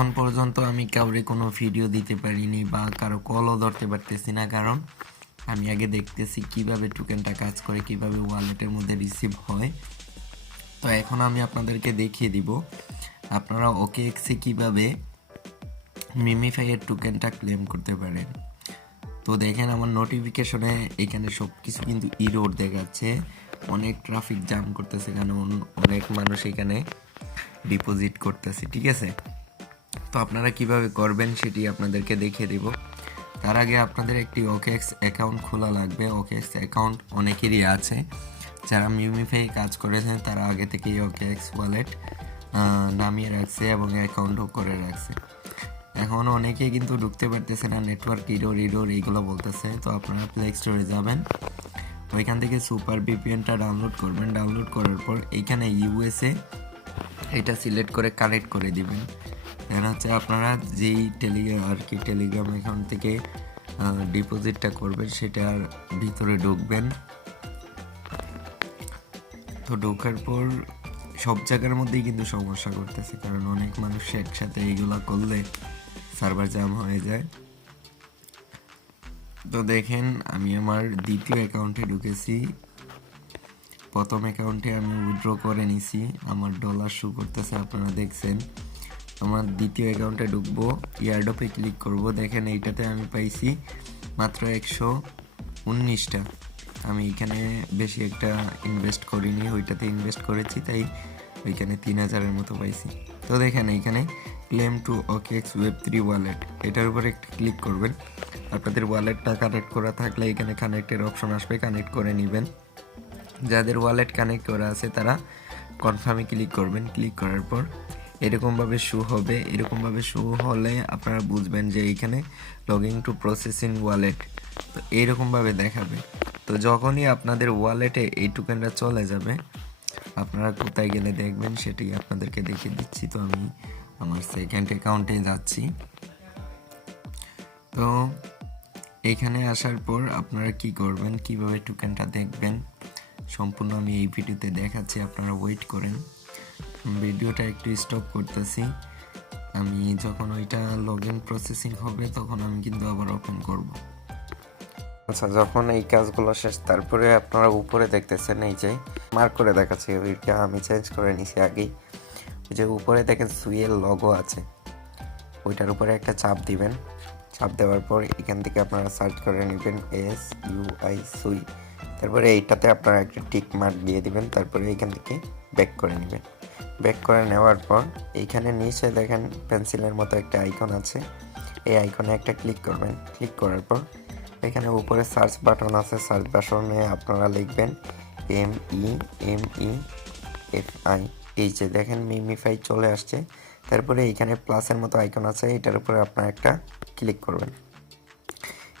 এখন পর্যন্ত আমি কাউরে কোনো ভিডিও দিতে পারিনি বা কারো কলও ধরতে পারতেছি না, কারণ আমি আগে দেখতেছি কিভাবে টোকেনটা কাজ করে, কিভাবে ওয়ালেটের মধ্যে রিসিভ হয়। তো এখন আমি আপনাদেরকে দেখিয়ে দিব আপনারা OKX-এ কীভাবে মিমিফাইয়ের টোকেনটা ক্লেম করতে পারেন। তো দেখেন আমার নোটিফিকেশনে এখানে সব কিছু কিন্তু ইরোর দেখাচ্ছে, অনেক ট্রাফিক জ্যাম করতেছে, কারণ অনেক মানুষ এখানে ডিপোজিট করতেছে। ঠিক আছে, তো আপনারা কিভাবে করবেন সেটি আপনাদেরকে দেখিয়ে দিব। তার আগে আপনাদের একটি OKX অ্যাকাউন্ট খোলা লাগবে। OKX অ্যাকাউন্ট অনেকেরই আছে, যারা মিমিফাই কাজ করেছেন তারা আগে থেকেই OKX ওয়ালেট নামিয়ে রাখছে এবং অ্যাকাউন্টও করে রাখছে। এখন অনেকে কিন্তু ঢুকতে পারতেছে না, নেটওয়ার্ক ইরোর এইগুলো বলতেছে। তো আপনারা প্লে স্টোরে যাবেন, ওইখান থেকে সুপার ভিপিএনটা ডাউনলোড করবেন। ডাউনলোড করার পর এইখানে USA এটা সিলেক্ট করে কানেক্ট করে দিবেন। দেন হচ্ছে আপনারা যেই টেলিগ্রাম অ্যাকাউন্ট থেকে ডিপোজিটটা করবেন সেটার ভিতরে ঢুকবেন। তো ঢোকার পর সব জায়গার মধ্যেই কিন্তু সমস্যা করতেছে, কারণ অনেক মানুষ একসাথে এইগুলা করলে সার্ভার জ্যাম হয়ে যায়। তো দেখেন আমি আমার দ্বিতীয় অ্যাকাউন্টে ঢুকেছি। প্রথম অ্যাকাউন্টে আমি উইথড্র করে নিছি, আমার ডলার শো করতেছে, আপনারা দেখছেন। আমার দ্বিতীয় অ্যাকাউন্টে ঢুকবো, ইয়ারডপে ক্লিক করব। দেখেন এইটাতে আমি পাইছি মাত্র 119টা। আমি এখানে বেশি একটা ইনভেস্ট করিনি, ওইটাতে ইনভেস্ট করেছি, তাই ওইখানে 3000-এর মতো পাইছি। তো দেখেন এইখানে claim to OKX Web3 wallet, এটার উপরে একটা ক্লিক করবেন। আপনাদের ওয়ালেটটা কানেক্ট করা থাকলে এখানে কানেক্টের অপশন আসবে, কানেক্ট করে নেবেন। যাদের ওয়ালেট কানেক্ট করা আছে তারা কনফার্মে ক্লিক করবেন। ক্লিক করার পর এরকমভাবে শো হবে। এরকমভাবে শো হলে আপনারা বুঝবেন যে এইখানে লগইন টু প্রসেসিং ওয়ালেট, তো এইরকমভাবে দেখাবে। তো যখনই আপনাদের ওয়ালেটে এই টোকেনটা চলে যাবে, আপনারা কোথায় গেলে দেখবেন সেটি আপনাদেরকে দেখিয়ে দিচ্ছি। তো আমি আমার সেকেন্ড অ্যাকাউন্টে যাচ্ছি। তো এখানে আসার পর আপনারা কি করবেন, কিভাবে টোকেনটা দেখবেন সম্পূর্ণ আমি এই ভিডিওতে দেখাচ্ছি, আপনারা ওয়েট করেন। ভিডিওটা একটু স্টপ করতেছি, আমি যখন ওইটা লগইন প্রসেসিং হবে তখন আমি কিন্তু আবার ওপেন করব। আচ্ছা, যখন এই কাজগুলো শেষ তারপরে আপনারা উপরে দেখতেছেন এই যে মার্ক করে দেখাচ্ছে, ওইটা আমি চেঞ্জ করে নিছি আগেই। ওই যে উপরে দেখেন সুইয়ের লগো আছে, ওইটার উপরে একটা চাপ দিবেন। চাপ দেওয়ার পর এখান থেকে আপনারা সার্চ করে নেবেন SUI সুই, তারপরে এইটাতে আপনারা একটা টিক মার্ক দিয়ে দিবেন। তারপরে এইখান থেকে ব্যাক করে নেবেন। ব্যাক করে নেওয়ার পর এইখানে নিচে দেখেন পেন্সিলের মতো একটা আইকন আছে, এই আইকনে একটা ক্লিক করবেন। ক্লিক করার পর এখানে উপরে সার্চ বাটন আছে, সার্চ বাটনে আপনারা লিখবেন MEMEFI। এই যে দেখেন মিমিফাই চলে আসছে। তারপরে এইখানে প্লাসের মতো আইকন আছে, এটার উপরে আপনারা একটা ক্লিক করবেন।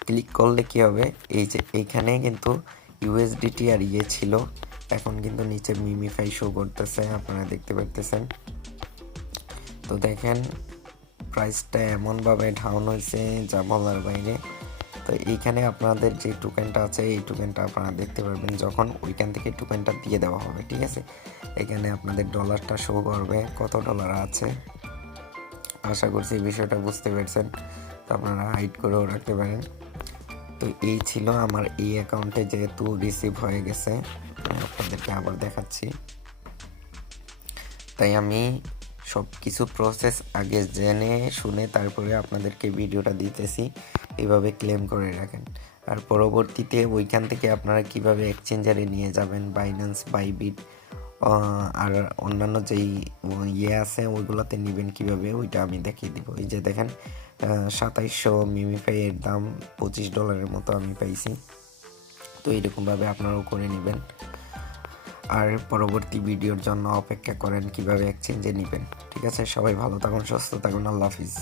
ক্লিক করলে কি হবে, এই যে এইখানে কিন্তু USDT আর ছিল, এখন কিন্তু নিচে মিমিফাই শো করতেছে, আপনারা দেখতে পারতেছেন। তো দেখেন প্রাইসটা এমনভাবে ডাউন হয়েছে যা বলার বাইরে। তো এইখানে আপনাদের যে টোকেনটা আছে এই টোকেনটা আপনারা দেখতে পারবেন যখন ওইখান থেকে টোকেনটা দিয়ে দেওয়া হবে। ঠিক আছে, এখানে আপনাদের ডলারটা শো করবে, কত ডলার আছে। আশা করছি এই বিষয়টা বুঝতে পেরেছেন, তো আপনারা হাইড করেও রাখতে পারেন। তো এই ছিল আমার এই অ্যাকাউন্টে যেহেতু রিসিভ হয়ে গেছে, আপনাদেরকে আবার দেখাচ্ছি। তাই আমি সব কিছু প্রসেস আগে জেনে শুনে তারপরে আপনাদেরকে ভিডিওটা দিতেছি, এইভাবে ক্লেম করে রাখেন। আর পরবর্তীতে ওইখান থেকে আপনারা কিভাবে এক্সচেঞ্জারে নিয়ে যাবেন, বাইন্যান্স, বাইবিট আর অন্যান্য যেই আছে ওইগুলোতে নেবেন কীভাবে, ওইটা আমি দেখিয়ে দিব। এই যে দেখেন 2700 মিমিফাইয়ের দাম $25 মতো আমি পাইছি। তো এইরকমভাবে আপনারাও করে নেবেন। আর পরবর্তী ভিডিওর জন্য অপেক্ষা করেন কিভাবে এক্সচেঞ্জে নেবেন। ঠিক আছে, সবাই ভালো থাকুন, সুস্থ থাকুন, আল্লাহ হাফিজ।